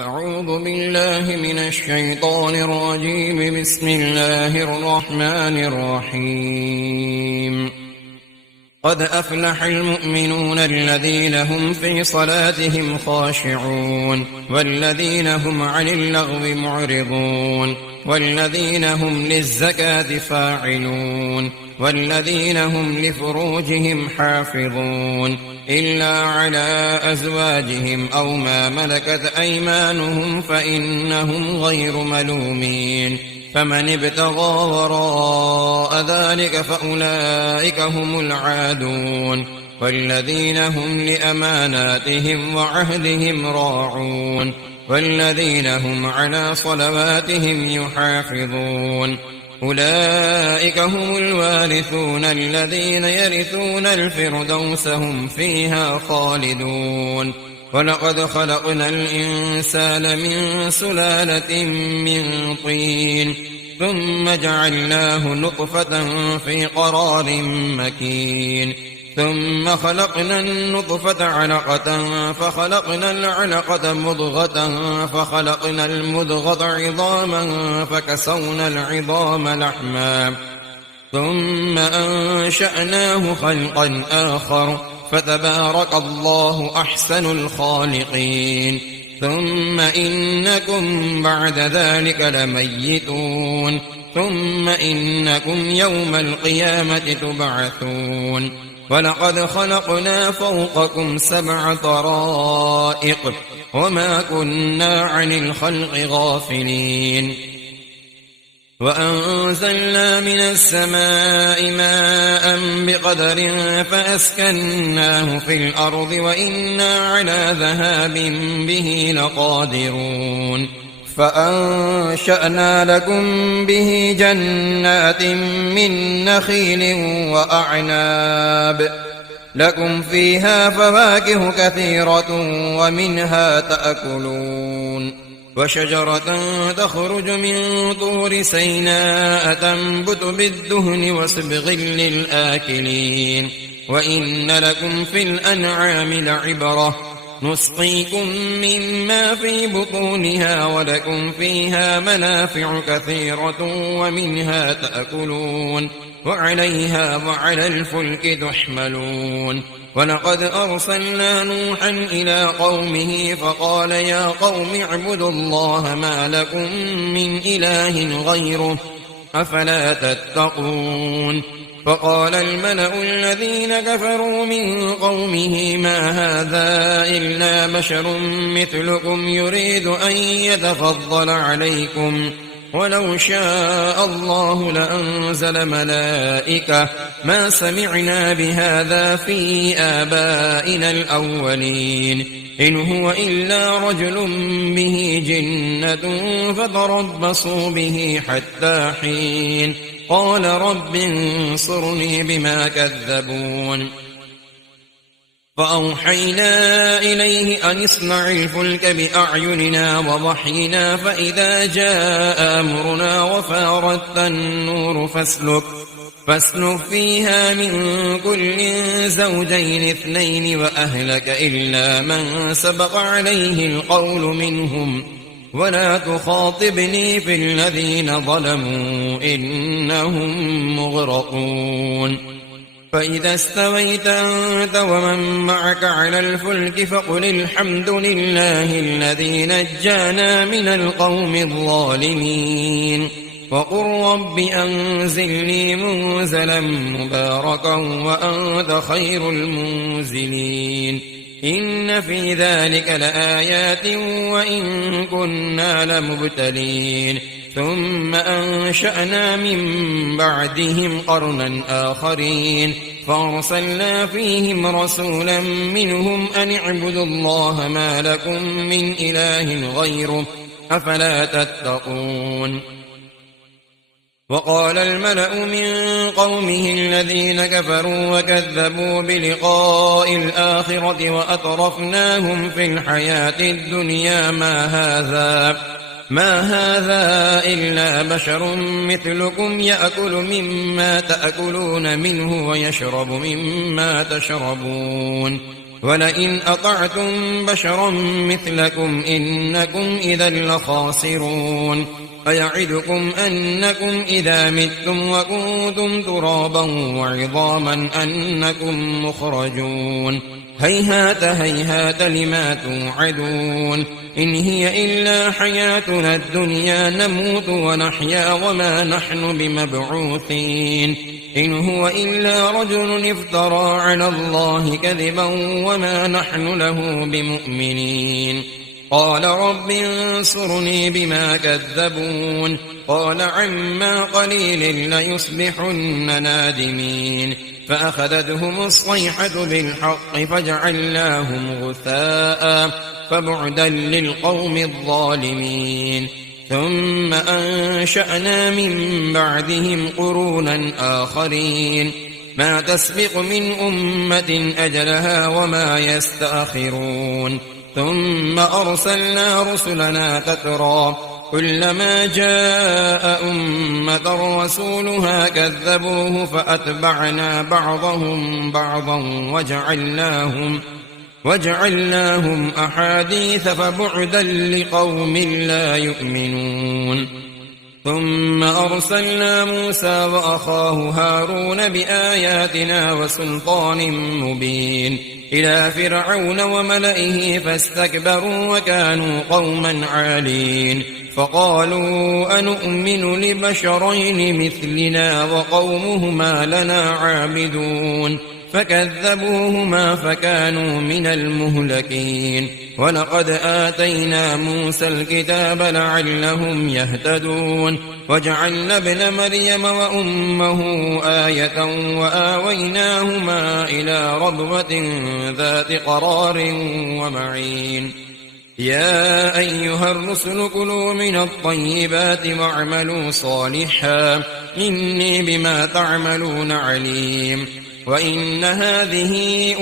أعوذ بالله من الشيطان الرجيم. بسم الله الرحمن الرحيم. قد أفلح المؤمنون الذين هم في صلاتهم خاشعون والذين هم عن اللغو معرضون والذين هم للزكاة فاعلون والذين هم لفروجهم حافظون إلا على أزواجهم أو ما ملكت أيمانهم فإنهم غير ملومين. فمن ابتغى وراء ذلك فأولئك هم العادون والذين هم لأماناتهم وعهدهم راعون والذين هم على صلواتهم يحافظون. أولئك هم الوارثون الذين يرثون الفردوس هم فيها خالدون. ولقد خلقنا الإنسان من سلالة من طين ثم جعلناه نطفة في قرار مكين ثم خلقنا النطفة علقة فخلقنا العلقة مضغة فخلقنا المضغة عظاما فكسونا العظام لحما ثم أنشأناه خلقا آخر فتبارك الله أحسن الخالقين. ثم إنكم بعد ذلك لميتون ثم إنكم يوم القيامة تبعثون. ولقد خلقنا فوقكم 7 طرائق وما كنا عن الخلق غافلين. وأنزلنا من السماء ماء بقدر فأسكناه في الأرض وإنا على ذهاب به لقادرون. فأنشأنا لكم به جنات من نخيل وأعناب لكم فيها فواكه كثيرة ومنها تأكلون. وشجرة تخرج من طور سيناء تنبت بالدهن وصبغ للآكلين. وإن لكم في الأنعام لعبرة نسقيكم مما في بطونها ولكم فيها منافع كثيرة ومنها تأكلون وعليها وعلى الفلك تحملون. ولقد أرسلنا نوحا إلى قومه فقال يا قوم اعبدوا الله ما لكم من إله غيره أفلا تتقون. فقال الملأ الذين كفروا من قومه ما هذا إلا بشر مثلكم يريد أن يتفضل عليكم ولو شاء الله لأنزل ملائكة ما سمعنا بهذا في آبائنا الأولين إن هو إلا رجل به جنة فتربصوا به حتى حين. قال رب انصرني بما كذبون. فأوحينا إليه أن اصنع الفلك بأعيننا ووحينا فإذا جاء أمرنا وفارت النور فاسلك فيها من كل زوجين 2 وأهلك إلا من سبق عليه القول منهم ولا تخاطبني في الذين ظلموا إنهم مغرقون. فإذا استويت أنت ومن معك على الفلك فقل الحمد لله الذي نجانا من القوم الظالمين وقل رب أنزلني منزلا مباركا وأنت خير المنزلين. إن في ذلك لآيات وإن كنا لمبتلين. ثم أنشأنا من بعدهم قرنا آخرين فأرسلنا فيهم رسولا منهم أن اعبدوا الله ما لكم من إله غيره أفلا تتقون. وقال الملأ من قومه الذين كفروا وكذبوا بلقاء الآخرة وأترفناهم في الحياة الدنيا ما هذا إلا بشر مثلكم يأكل مما تأكلون منه ويشرب مما تشربون ولئن أطعتم بشرا مثلكم إنكم إذا لخاسرون أيعدكم أنكم إذا متم وكنتم ترابا وعظاما أنكم مخرجون هيهات هيهات لما توعدون إن هي إلا حياتنا الدنيا نموت ونحيا وما نحن بمبعوثين إن هو إلا رجل افترى على الله كذبا وما نحن له بمؤمنين قال رب انصرني بما كذبون قال عما قليل ليصبحن نادمين فأخذتهم الصيحة بالحق فجعلناهم غثاء فبعدا للقوم الظالمين ثم أنشأنا من بعدهم قرونا آخرين ما تسبق من أمة أجلها وما يستأخرون ثم أرسلنا رسلنا تترى كلما جاء أمة رسولها كذبوه فأتبعنا بعضهم بعضا وجعلناهم أحاديث فبعدا لقوم لا يؤمنون ثم أرسلنا موسى وأخاه هارون بآياتنا وسلطان مبين إلى فرعون وملئه فاستكبروا وكانوا قوما عالين فقالوا أنؤمن لبشرين مثلنا وقومهما لنا عابدون فكذبوهما فكانوا من المهلكين ولقد آتينا موسى الكتاب لعلهم يهتدون وجعلنا ابن مريم وأمه آية وآويناهما إلى ربوة ذات قرار ومعين يا أيها الرسل كلوا من الطيبات واعملوا صالحا إني بما تعملون عليم وإن هذه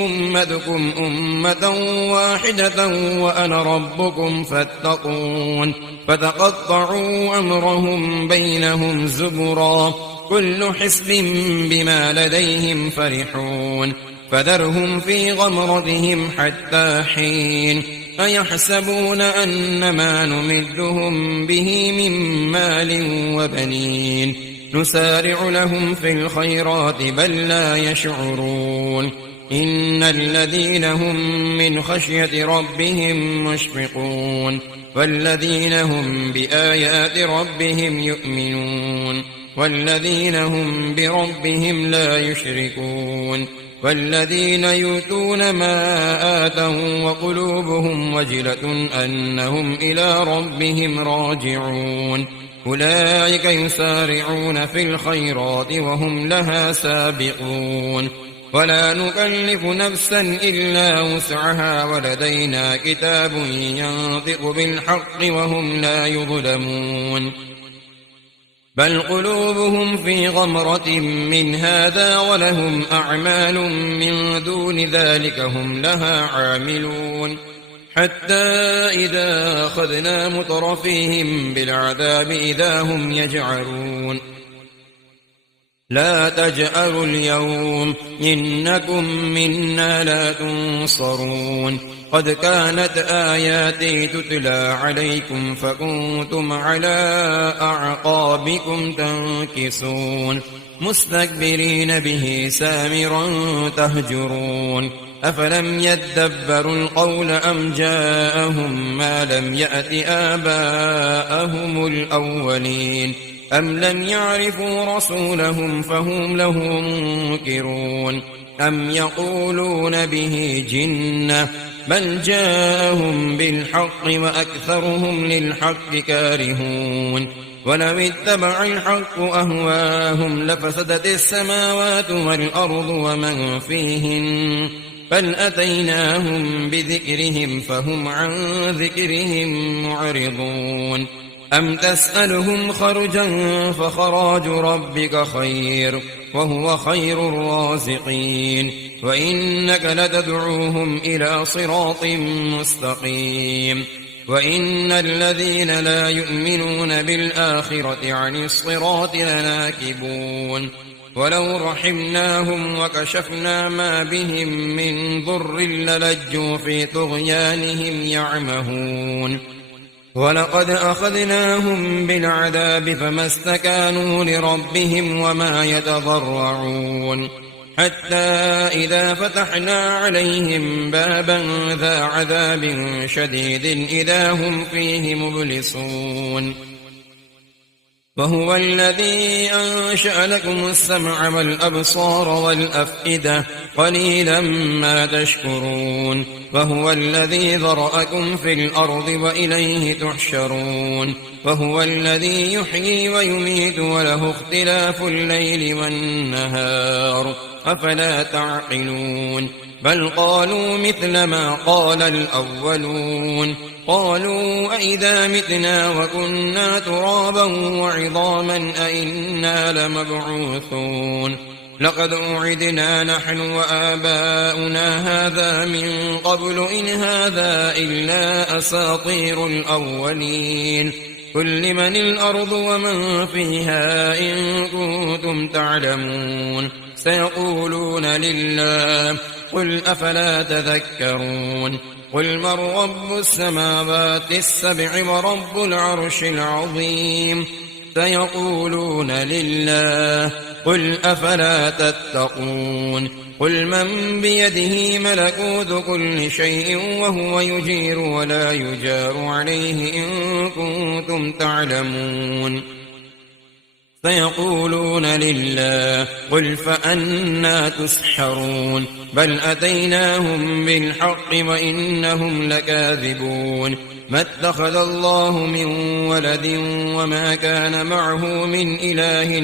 أمتكم أمة واحدة وأنا ربكم فاتقون فتقطعوا أمرهم بينهم زبرا كل حزب بما لديهم فرحون فذرهم في غمرتهم حتى حين أيحسبون أن ما نمدهم به من مال وبنين نسارع لهم في الخيرات بل لا يشعرون إن الذين هم من خشية ربهم مشفقون والذين هم بآيات ربهم يؤمنون والذين هم بربهم لا يشركون والذين يؤتون ما آتوا وقلوبهم وجلة أنهم إلى ربهم راجعون أولئك يسارعون في الخيرات وهم لها سابقون ولا نكلف نفسا إلا وسعها ولدينا كتاب ينطق بالحق وهم لا يظلمون بل قلوبهم في غمرة من هذا ولهم أعمال من دون ذلك هم لها عاملون حتى إذا أخذنا مترفيهم بالعذاب إذا هم يجعرون لا تجأروا اليوم إنكم منا لا تنصرون قد كانت آياتي تتلى عليكم فكنتم على أعقابكم تنكصون مستكبرين به سامرا تهجرون أفلم يدبروا القول أم جاءهم ما لم يأت آباءهم الأولين أم لم يعرفوا رسولهم فهم له منكرون أم يقولون به جنة بل جاءهم بالحق وأكثرهم للحق كارهون ولو اتبع الحق أهواهم لفسدت السماوات والأرض ومن فيهن بل أتيناهم بذكرهم فهم عن ذكرهم معرضون أم تسألهم خرجا فخراج ربك خير وهو خير الرازقين وإنك لتدعوهم إلى صراط مستقيم وإن الذين لا يؤمنون بالآخرة عن الصراط لناكبون ولو رحمناهم وكشفنا ما بهم من ضر للجوا في طغيانهم يعمهون ولقد أخذناهم بالعذاب فما استكانوا لربهم وما يتضرعون حتى إذا فتحنا عليهم بابا ذا عذاب شديد إذا هم فيه مبلسون وهو الذي أنشأ لكم السمع والأبصار والأفئدة قليلا ما تشكرون وهو الذي ذرأكم في الأرض وإليه تحشرون وهو الذي يحيي ويميت وله اختلاف الليل والنهار أفلا تعقلون بل قالوا مثل ما قال الأولون قالوا أئذا متنا وكنا ترابا وعظاما أئنا لمبعوثون لقد أوعدنا نحن وآباؤنا هذا من قبل إن هذا إلا أساطير الأولين قل لمن الأرض ومن فيها إن كنتم تعلمون سيقولون لله قل أفلا تذكرون قل من رب السماوات السبع ورب العرش العظيم سيقولون لله قل أفلا تتقون قل من بيده ملكوت كل شيء وهو يجير ولا يجار عليه إن كنتم تعلمون سيقولون لله قل فأنى تسحرون بل أتيناهم بالحق وإنهم لكاذبون ما اتخذ الله من ولد وما كان معه من إله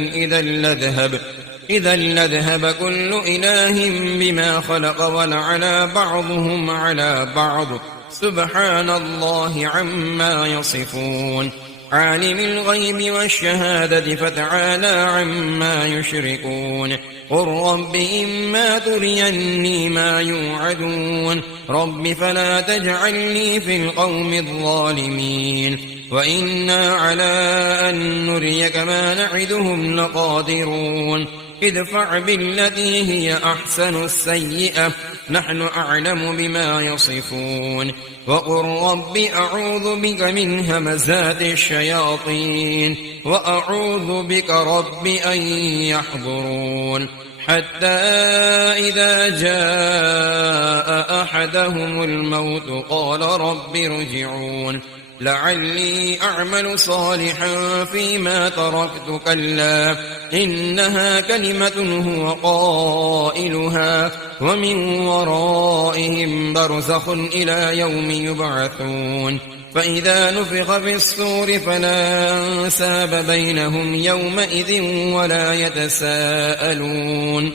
إذا لذهب كل إله بما خلق ولعلى بعضهم على بعض سبحان الله عما يصفون عالم الغيب والشهادة فتعالى عما يشركون قل رب إما تريني ما يوعدون رب فلا تجعلني في القوم الظالمين وإنا على أن نريك ما نعدهم لقادرون ادفع بالتي هي أحسن السيئة نحن أعلم بما يصفون وقل رب أعوذ بك من همزات الشياطين وأعوذ بك رب أن يحضرون حتى إذا جاء أحدهم الموت قال رب ارجعون لعلي أعمل صالحا فيما تركت كلا إنها كلمة هو قائلها ومن ورائهم برزخ إلى يوم يبعثون فإذا نفخ في الصور فلا أنساب بينهم يومئذ ولا يتساءلون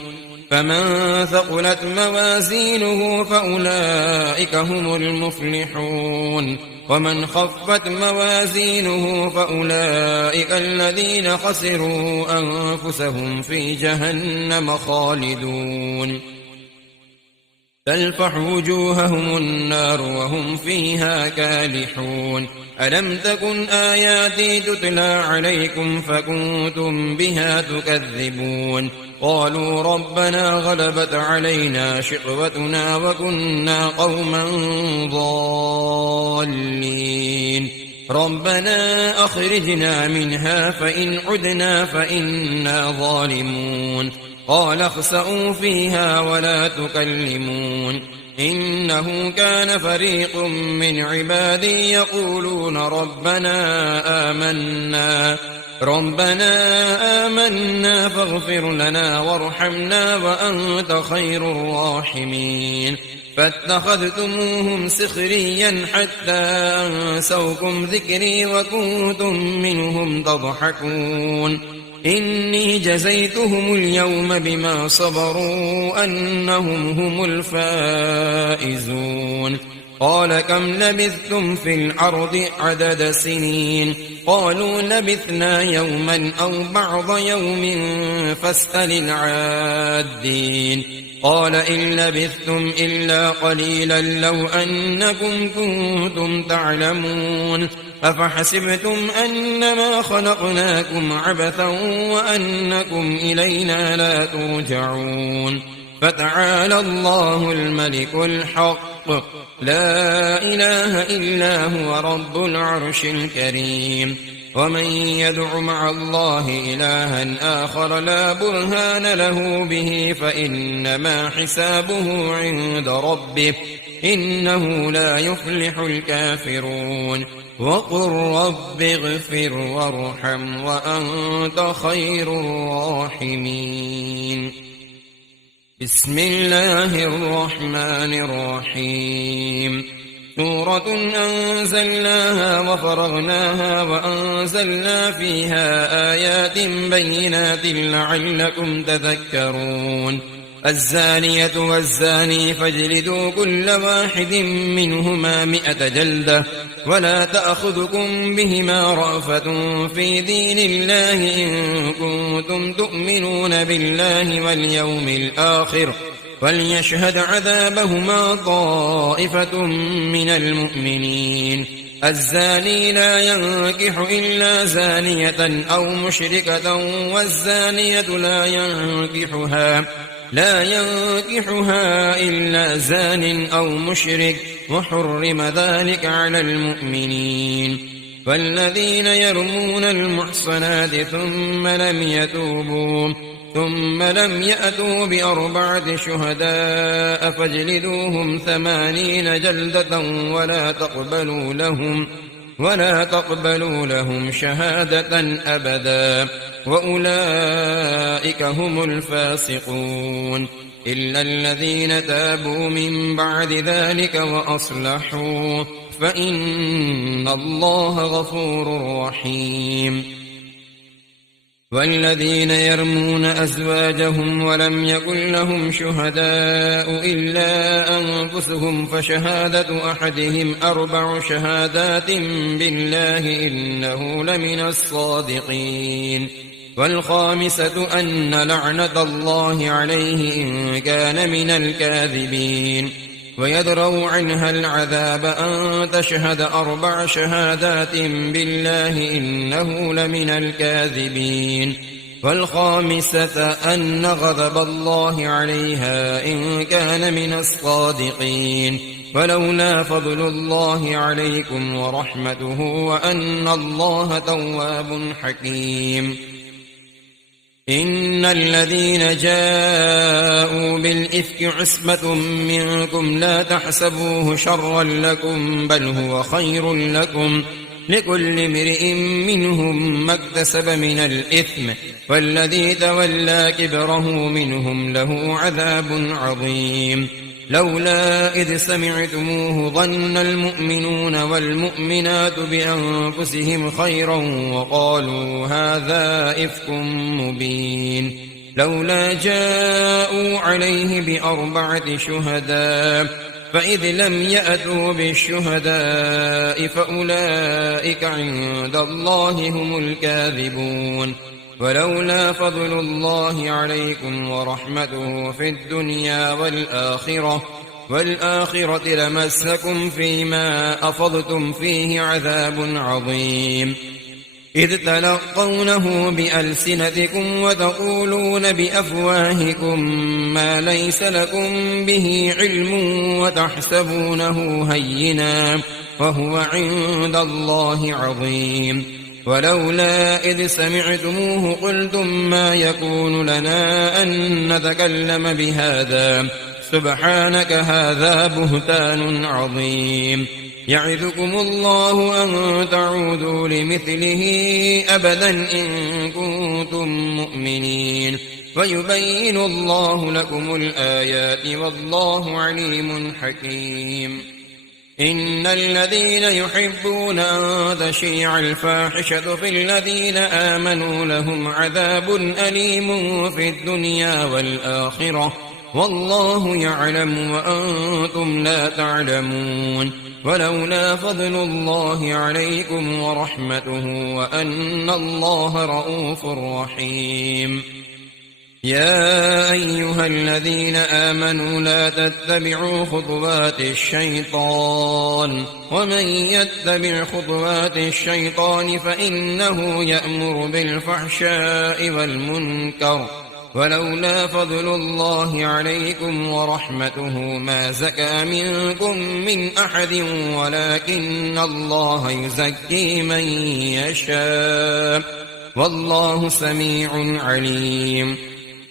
فمن ثقلت موازينه فأولئك هم المفلحون ومن خفت موازينه فأولئك الذين خسروا أنفسهم في جهنم خالدون تلفح وجوههم النار وهم فيها كالحون ألم تكن آياتي تتلى عليكم فكنتم بها تكذبون قالوا ربنا غلبت علينا شقوتنا وكنا قوما ضالين ربنا أخرجنا منها فإن عدنا فإنا ظالمون قال اخسئوا فيها ولا تكلمون إنه كان فريق من عبادي يقولون ربنا آمنا فاغفر لنا وارحمنا وأنت خير الراحمين فاتخذتموهم سخريا حتى أنسوكم ذكري وكنتم منهم تضحكون إني جزيتهم اليوم بما صبروا أنهم هم الفائزون قال كم لبثتم في الأرض عدد سنين قالوا لبثنا يوما أو بعض يوم فاسأل العادين قال إن لبثتم إلا قليلا لو أنكم كنتم تعلمون أفحسبتم أنما خلقناكم عبثا وأنكم إلينا لا ترجعون فتعالى الله الملك الحق لا إله إلا هو رب العرش الكريم ومن يدع مع الله إلها آخر لا برهان له به فإنما حسابه عند ربه إنه لا يفلح الكافرون وقل رب اغفر وارحم وأنت خير الراحمين بسم الله الرحمن الرحيم سورة أنزلناها وفرغناها وأنزلنا فيها آيات بينات لعلكم تذكرون الزانية والزاني فاجلدوا كل واحد منهما 100 جلدة ولا تأخذكم بهما رأفة في دين الله إن كنتم تؤمنون بالله واليوم الآخر وليشهد عذابهما طائفة من المؤمنين الزاني لا ينكح إلا زانية أو مشركة والزانية لا ينكحها إلا زان أو مشرك وحرم ذلك على المؤمنين والذين يرمون المحصنات ثم لم يأتوا ب4 شهداء فاجلدوهم 80 جلدة ولا تقبلوا لهم شهادة أبدا وأولئك هم الفاسقون إلا الذين تابوا من بعد ذلك وأصلحوا فإن الله غفور رحيم والذين يرمون أزواجهم ولم يكن لهم شهداء إلا أنفسهم فشهادة أحدهم 4 شهادات بالله إنه لمن الصادقين والخامسة أن لعنة الله عليه إن كان من الكاذبين ويدرأ عنها العذاب أن تشهد 4 شهادات بالله إنه لمن الكاذبين والخامسة أن غضب الله عليها إن كان من الصادقين ولولا فضل الله عليكم ورحمته وأن الله تواب حكيم إن الذين جاءوا بالإفك عصبة منكم لا تحسبوه شرا لكم بل هو خير لكم لكل امرئ منهم ما اكتسب من الإثم والذي تولى كبره منهم له عذاب عظيم لولا إذ سمعتموه ظن المؤمنون والمؤمنات بأنفسهم خيرا وقالوا هذا إفك مبين لولا جاءوا عليه ب4 شهداء فإذ لم يأتوا بالشهداء فأولئك عند الله هم الكاذبون ولولا فضل الله عليكم ورحمته في الدنيا والآخرة لمسكم فيما أفضتم فيه عذاب عظيم إذ تلقونه بألسنتكم وتقولون بأفواهكم ما ليس لكم به علم وتحسبونه هينا وهو عند الله عظيم ولولا إذ سمعتموه قلتم ما يكون لنا أن نتكلم بهذا سبحانك هذا بهتان عظيم يعظكم الله أن تعودوا لمثله أبدا إن كنتم مؤمنين ويبين الله لكم الآيات والله عليم حكيم إن الذين يحبون أن تشيع الفاحشة في الذين آمنوا لهم عذاب أليم في الدنيا والآخرة والله يعلم وأنتم لا تعلمون ولولا فضل الله عليكم ورحمته وأن الله رؤوف رحيم يا أيها الذين آمنوا لا تتبعوا خطوات الشيطان ومن يتبع خطوات الشيطان فإنه يأمر بالفحشاء والمنكر ولولا فضل الله عليكم ورحمته ما زكى منكم من أحد ولكن الله يزكي من يشاء والله سميع عليم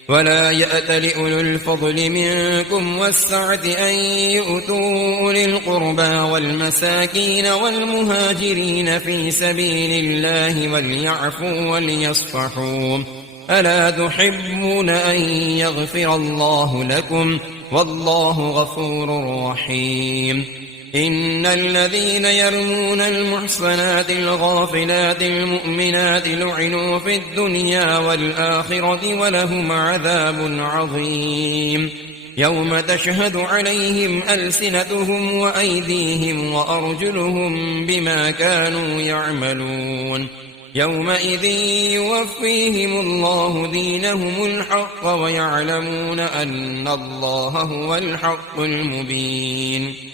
ولا يأتل أولو الفضل منكم والسعة أن يؤتوا أولي القربى والمساكين والمهاجرين في سبيل الله وليعفوا وليصفحوا ألا تحبون أن يغفر الله لكم والله غفور رحيم إن الذين يرمون المحصنات الغافلات المؤمنات لعنوا في الدنيا والآخرة ولهم عذاب عظيم يوم تشهد عليهم ألسنتهم وأيديهم وأرجلهم بما كانوا يعملون يومئذ يوفيهم الله دينهم الحق ويعلمون أن الله هو الحق المبين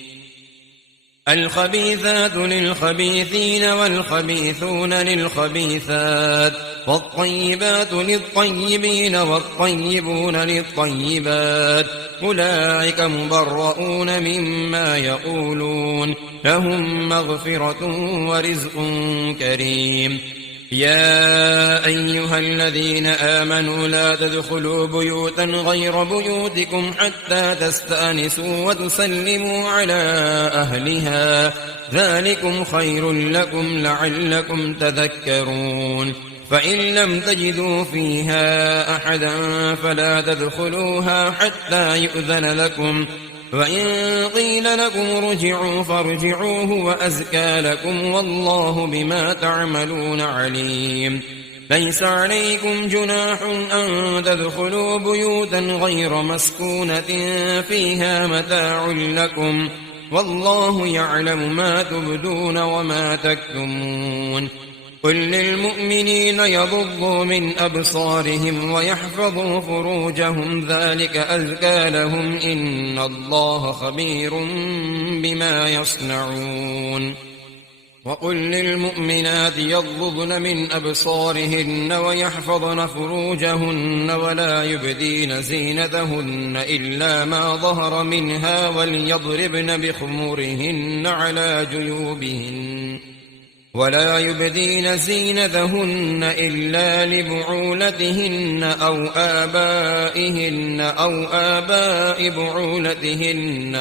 الخبيثات للخبيثين والخبيثون للخبيثات والطيبات للطيبين والطيبون للطيبات أولئك مبرؤون مما يقولون لهم مغفرة ورزق كريم يا أيها الذين آمنوا لا تدخلوا بيوتا غير بيوتكم حتى تستأنسوا وتسلموا على أهلها ذلكم خير لكم لعلكم تذكرون فإن لم تجدوا فيها أحدا فلا تدخلوها حتى يؤذن لكم وإن قيل لكم ارجعوا فارجعوا هو أزكى لكم والله بما تعملون عليم ليس عليكم جناح أن تدخلوا بيوتا غير مسكونة فيها متاع لكم والله يعلم ما تبدون وما تكتمون قل للمؤمنين يغضوا من أبصارهم ويحفظوا فروجهم ذلك أزكى لهم إن الله خبير بما يصنعون وقل للمؤمنات يغضضن من أبصارهن ويحفظن فروجهن ولا يبدين زينتهن إلا ما ظهر منها وليضربن بخمرهن على جيوبهن ولا يبدين زينتهن إلا لبعولتهن أو آبائهن أو آباء بعولتهن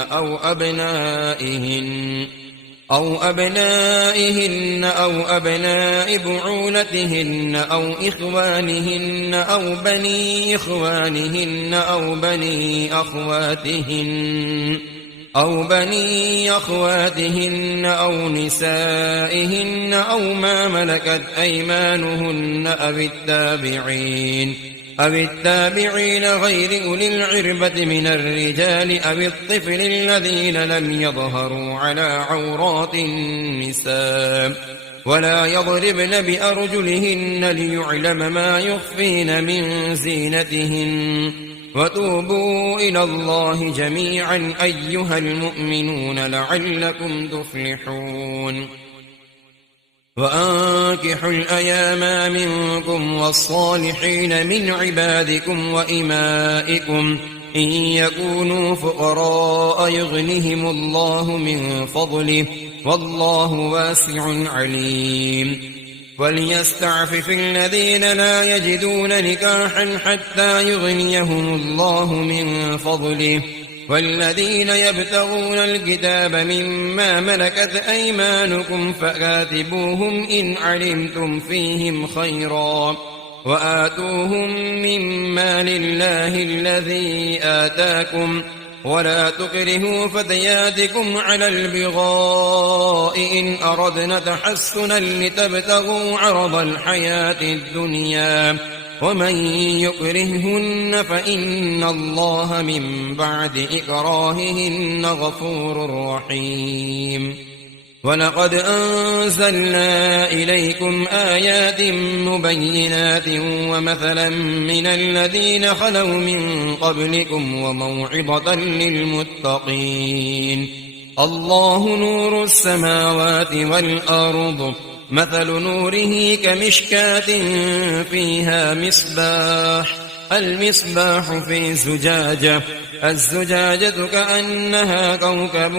أو أبنائهن أو أبناء بعولتهن أو إخوانهن أو بني إخوانهن أو بني أخواتهن أو نسائهن أو ما ملكت أيمانهن أو التابعين غير أولي العربة من الرجال أو الطفل الذين لم يظهروا على عورات النساء ولا يضربن بأرجلهن ليعلم ما يخفين من زينتهن وتوبوا إلى الله جميعا أيها المؤمنون لعلكم تفلحون وأنكحوا الأيام منكم والصالحين من عبادكم وإمائكم إن يكونوا فقراء يغنهم الله من فضله والله واسع عليم وليستعفف الذين لا يجدون نكاحا حتى يغنيهم الله من فضله والذين يبتغون الكتاب مما ملكت أيمانكم فكاتبوهم إن علمتم فيهم خيرا وآتوهم مما لله الذي آتاكم ولا تكرهوا فتياتكم على البغاء إن أردنا تحسنا لتبتغوا عرض الحياة الدنيا ومن يكرههن فإن الله من بعد إكراههن غفور رحيم ولقد أنزلنا إليكم آيات مبينات ومثلا من الذين خلوا من قبلكم وموعظة للمتقين. الله نور السماوات والأرض، مثل نوره كمشكاة فيها مصباح، المصباح في زجاجة، الزجاجة كأنها كوكب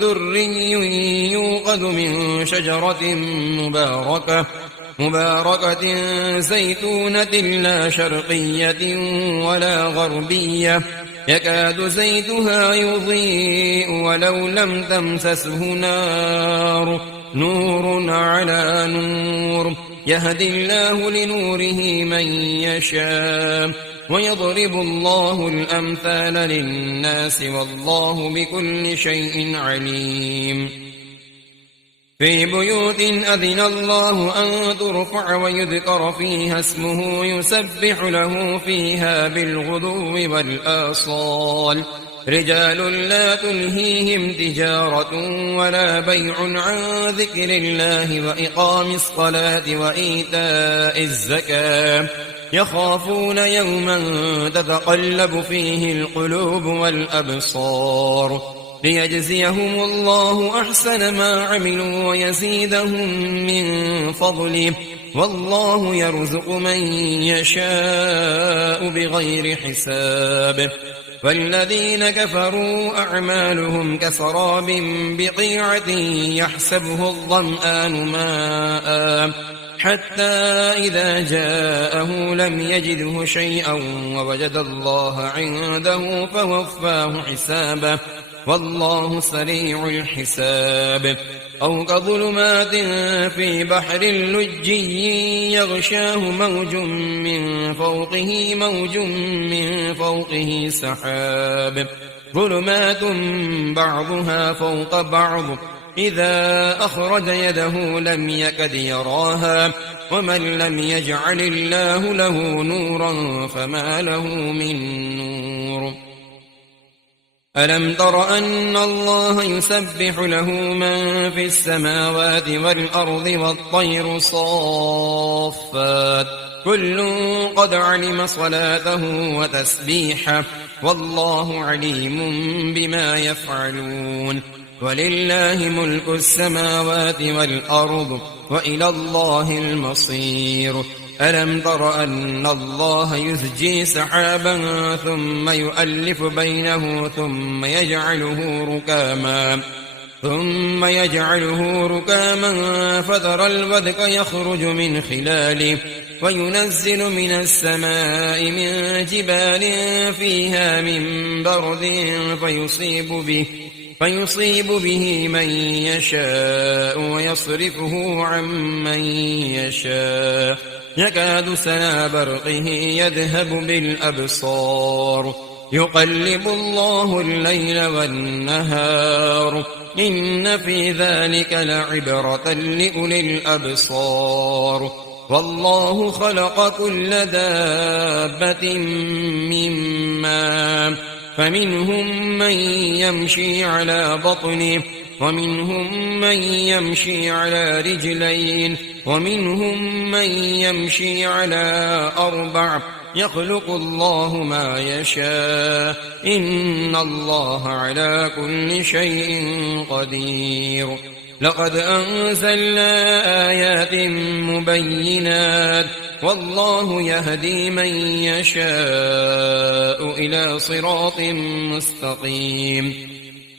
دري يوقد من شجرة مباركة زيتونة لا شرقية ولا غربية، يكاد زيتها يضيء ولو لم تمسسه نار، نور على نور، يهدي الله لنوره من يشاء، ويضرب الله الأمثال للناس والله بكل شيء عليم. في بيوت أذن الله أن ترفع ويذكر فيها اسمه يسبح له فيها بالغدو والآصال، رجال لا تلهيهم تجارة ولا بيع عن ذكر الله وإقام الصلاة وإيتاء الزكاة، يخافون يوما تتقلب فيه القلوب والأبصار، ليجزيهم الله أحسن ما عملوا ويزيدهم من فضله، والله يرزق من يشاء بغير حساب. والذين كفروا أعمالهم كسراب بقيعة يحسبه الظمآن ماء حتى إذا جاءه لم يجده شيئا ووجد الله عنده فوفاه حسابه، والله سريع الحساب. أو كظلمات في بحر لجي يغشاه موج من فوقه سحاب، ظلمات بعضها فوق بعض إذا أخرج يده لم يكد يراها، ومن لم يجعل الله له نورا فما له من نور. ألم تر أن الله يسبح له من في السماوات والأرض والطير صافات، كل قد علم صلاته وتسبيحه، والله عليم بما يفعلون. ولله ملك السماوات والأرض وإلى الله المصير. ألم تر أن الله يزجي سحابا ثم يؤلف بينه ثم يجعله ركاما فترى الودق يخرج من خلاله، وينزل من السماء من جبال فيها من برد فيصيب به من يشاء ويصرفه عن من يشاء، يكاد سنا برقه يذهب بالأبصار، يقلب الله الليل والنهار، إن في ذلك لعبرة لأولي الأبصار. والله خلق كل دابة من ماء، فمنهم من يمشي على بطنه، ومنهم من يمشي على رجلين، ومنهم من يمشي على أربع، يخلق الله ما يشاء، إن الله على كل شيء قدير. لقد أنزلنا آيات مبينات، والله يهدي من يشاء إلى صراط مستقيم.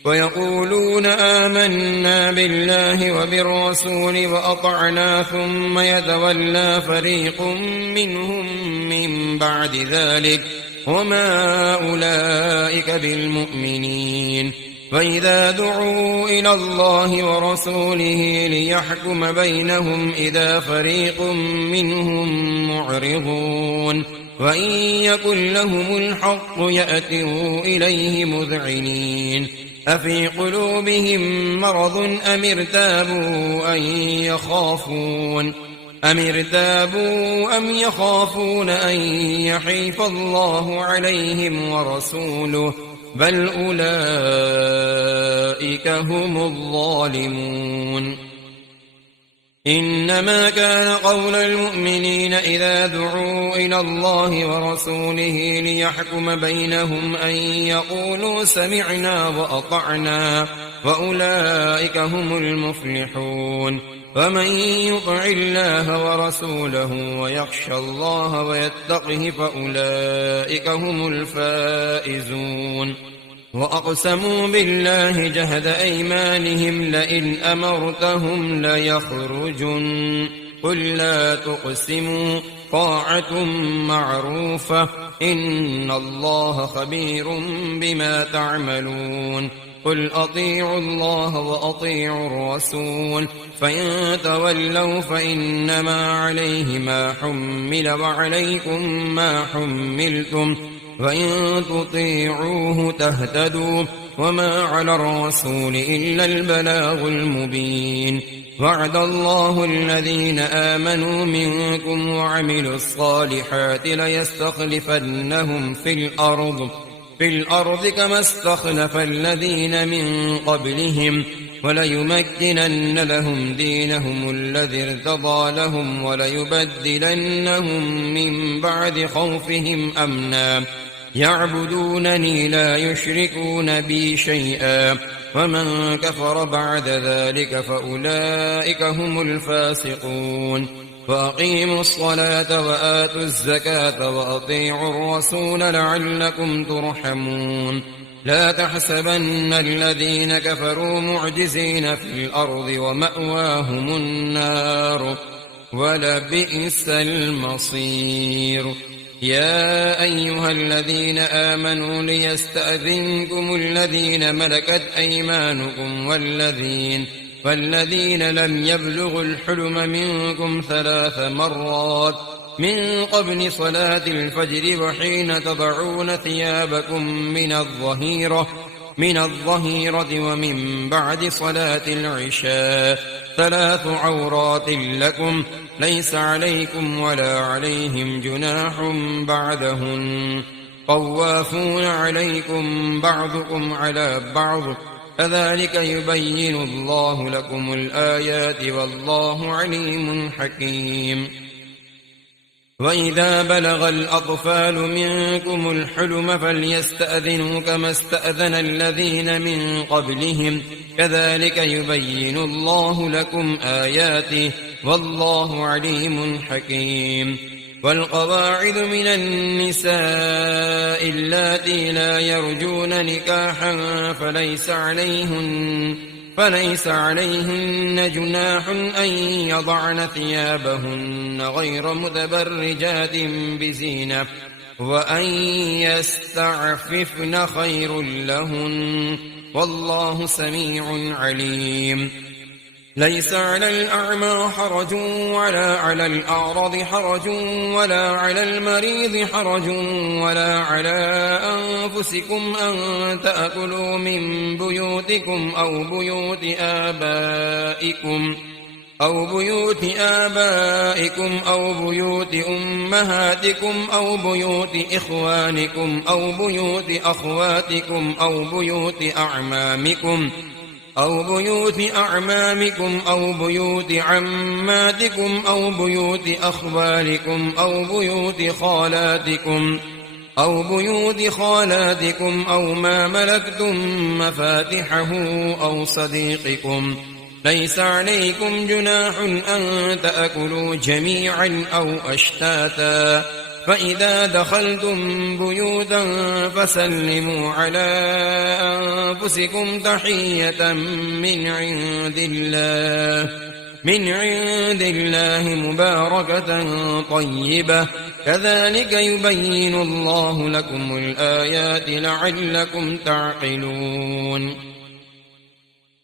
ويقولون آمنا بالله وبالرسول وأطعنا ثم يتولى فريق منهم من بعد ذلك وما أولئك بالمؤمنين. وإذا دعوا إلى الله ورسوله ليحكم بينهم إذا فريق منهم معرضون، وإن يكن لهم الحق يأتوا إليه مذعنين. أفي قلوبهم مرض أم ارتابوا أم يخافون أن يحيف الله عليهم ورسوله، بل أولئك هم الظالمون. إنما كان قول المؤمنين إذا دعوا إلى الله ورسوله ليحكم بينهم أن يقولوا سمعنا وأطعنا وأولئك هم المفلحون. ومن يطع الله ورسوله ويخشى الله ويتقه فأولئك هم الفائزون. وأقسموا بالله جهد أيمانهم لئن أمرتهم ليخرجن قل لا تقسموا طاعة معروفة إن الله خبير بما تعملون. قل أطيعوا الله وأطيعوا الرسول فإن تولوا فإنما عليه ما حمل وعليكم ما حملتم وإن تطيعوه تهتدوا وما على الرسول إلا البلاغ المبين. وعد الله الذين آمنوا منكم وعملوا الصالحات ليستخلفنهم في الأرض كما استخلف الذين من قبلهم وليمكنن لهم دينهم الذي ارتضى لهم وليبدلنهم من بعد خوفهم أمنا يعبدونني لا يشركون بي شيئا ومن كفر بعد ذلك فأولئك هم الفاسقون. وأقيموا الصلاة وآتوا الزكاة وأطيعوا الرسول لعلكم ترحمون. لا تحسبن الذين كفروا معجزين في الأرض ومأواهم النار ولبئس المصير. يا أيها الذين آمنوا ليستأذنكم الذين ملكت أيمانكم والذين لم يبلغوا الحلم منكم 3 مرات من قبل صلاة الفجر وحين تضعون ثيابكم من الظهيرة ومن بعد صلاة العشاء 3 عورات لكم ليس عليكم ولا عليهم جناح بعدهن طوافون عليكم بعضكم على بعض كذلك يبين الله لكم الآيات والله عليم حكيم. وإذا بلغ الأطفال منكم الحلم فليستأذنوا كما استأذن الذين من قبلهم كذلك يبين الله لكم آياته والله عليم حكيم. والقواعد من النساء اللاتي لا يرجون نكاحا فليس عليهن جناح أن يضعن ثيابهن غير متبرجات بزينة وأن يستعففن خير لهن والله سميع عليم. ليس على الأعمى حرج ولا على الأعرض حرج ولا على المريض حرج ولا على أنفسكم أن تأكلوا من بيوتكم أو بيوت آبائكم أو بيوت أمهاتكم أو بيوت إخوانكم أو بيوت أخواتكم أو بيوت أعمامكم أو بيوت عماتكم أو بيوت أخوالكم أو بيوت خالاتكم أو ما ملكتم مفاتحه أو صديقكم. ليس عليكم جناح أن تأكلوا جميعا أو أشتاتا فإذا دخلتم بيوتا فسلموا على أنفسكم تحية من عند الله مباركة طيبة كذلك يبين الله لكم الآيات لعلكم تعقلون.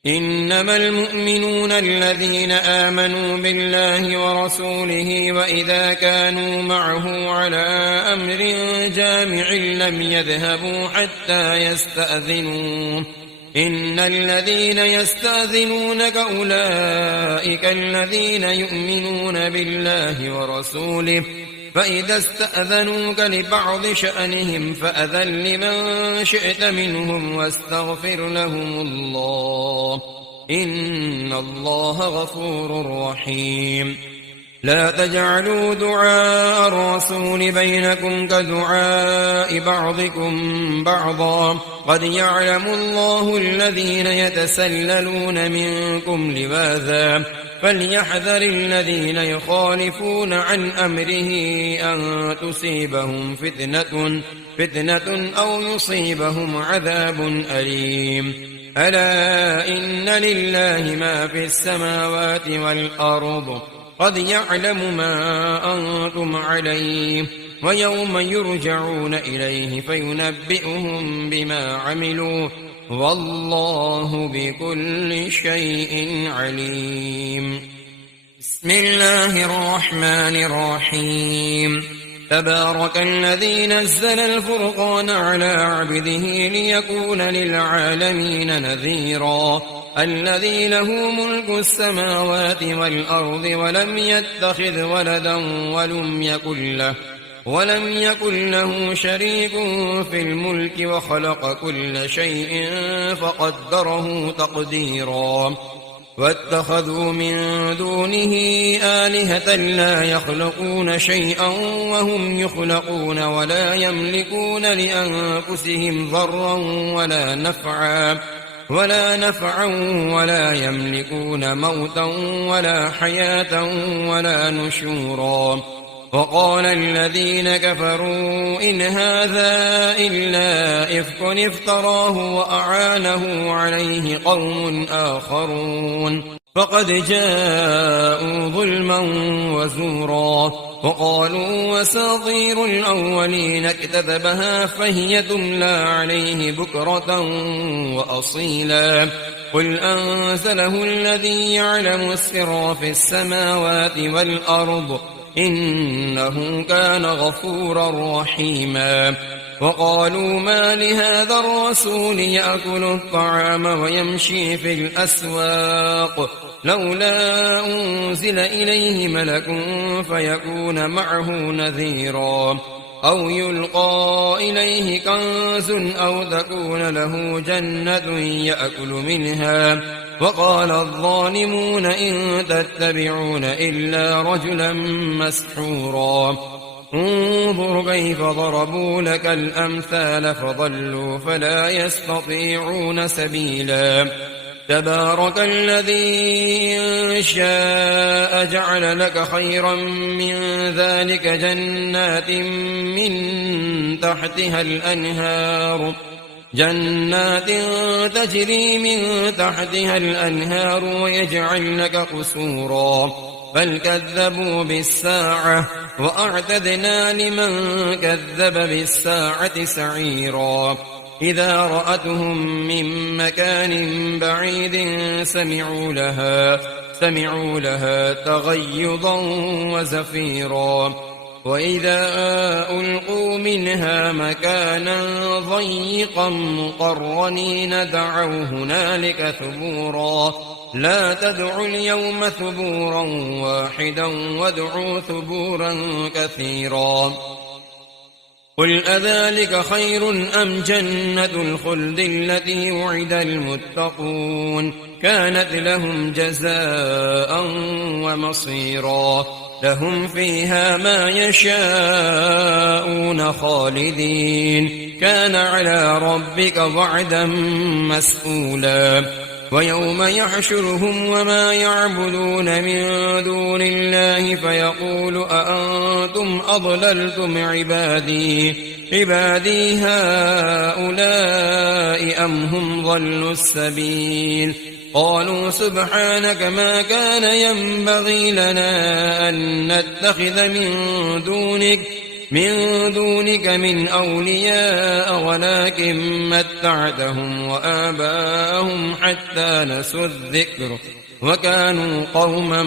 إنما المؤمنون الذين آمنوا بالله ورسوله وإذا كانوا معه على أمر جامع لم يذهبوا حتى يستأذنوه إن الذين يستأذنونك أولئك الذين يؤمنون بالله ورسوله فإذا استأذنوك لبعض شأنهم فأذن لمن شئت منهم واستغفر لهم الله إن الله غفور رحيم. لا تجعلوا دعاء الرسول بينكم كدعاء بعضكم بعضا قد يعلم الله الذين يتسللون منكم لواذا فليحذر الذين يخالفون عن أمره أن تصيبهم فتنة أو يصيبهم عذاب أليم. ألا إن لله ما في السماوات والأرض قد يعلم ما أنتم عليه ويوم يرجعون إليه فينبئهم بما عملوا والله بكل شيء عليم. بسم الله الرحمن الرحيم. تبارك الذي نزل الفرقان على عبده ليكون للعالمين نذيرا الذي له ملك السماوات والأرض ولم يتخذ ولدا ولم يكن له شريك في الملك وخلق كل شيء فقدره تقديرا واتخذوا من دونه آلهة لا يخلقون شيئا وهم يخلقون ولا يملكون لأنفسهم ضرا ولا نفعا ولا يملكون موتا ولا حياة ولا نشورا. وقال الذين كفروا إن هذا إلا إفك افتراه وأعانه عليه قوم آخرون فقد جاءوا ظلما وزورا. وقالوا أساطير الأولين اكتتبها فهي تملى عليه بكرة وأصيلا. قل أنزله الذي يعلم السر في السماوات والأرض إنه كان غفورا رحيما. وقالوا ما لهذا الرسول يأكل الطعام ويمشي في الأسواق لولا أنزل إليه ملك فيكون معه نذيرا أو يلقى إليه كنز أو تكون له جنة يأكل منها. وقال الظالمون إن تتبعون إلا رجلا مسحورا. انظر كيف ضربوا لك الأمثال فضلوا فلا يستطيعون سبيلا. تبارك الذي إن شاء جعل لك خيرا من ذلك جنات تجري من تحتها الأنهار ويجعل لك قصورا بل كذبوا بالساعة وأعتدنا لمن كذب بالساعة سعيرا. إذا رأتهم من مكان بعيد سمعوا لها تغيظا وزفيرا. وإذا ألقوا منها مكانا ضيقا مقرنين دعوا هنالك ثبورا لا تدعوا اليوم ثبورا واحدا وادعوا ثبورا كثيرا. قل أذلك خير أم جنة الخلد التي وعد المتقون كانت لهم جزاء ومصيرا. لهم فيها ما يشاءون خالدين كان على ربك وعدا مسئولا. ويوم يحشرهم وما يعبدون من دون الله فيقول أأنتم أضللتم عبادي هؤلاء أم هم ضلوا السبيل. قالوا سبحانك ما كان ينبغي لنا أن نتخذ من دونك من أولياء ولكن متعتهم وآباءهم حتى نسوا الذكر وكانوا قوما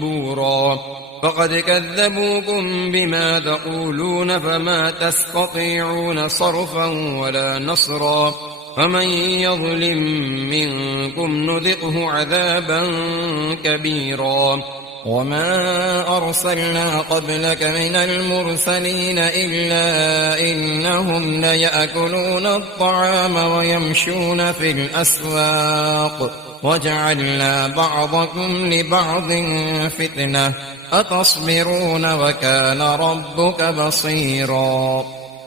بورا. فقد كذبوكم بما تقولون فما تستطيعون صرفا ولا نصرا. ومن يظلم منكم نذقه عذابا كبيرا. وما أرسلنا قبلك من المرسلين إلا إنهم ليأكلون الطعام ويمشون في الأسواق وجعلنا بعضكم لبعض فتنة أتصبرون وكان ربك بصيرا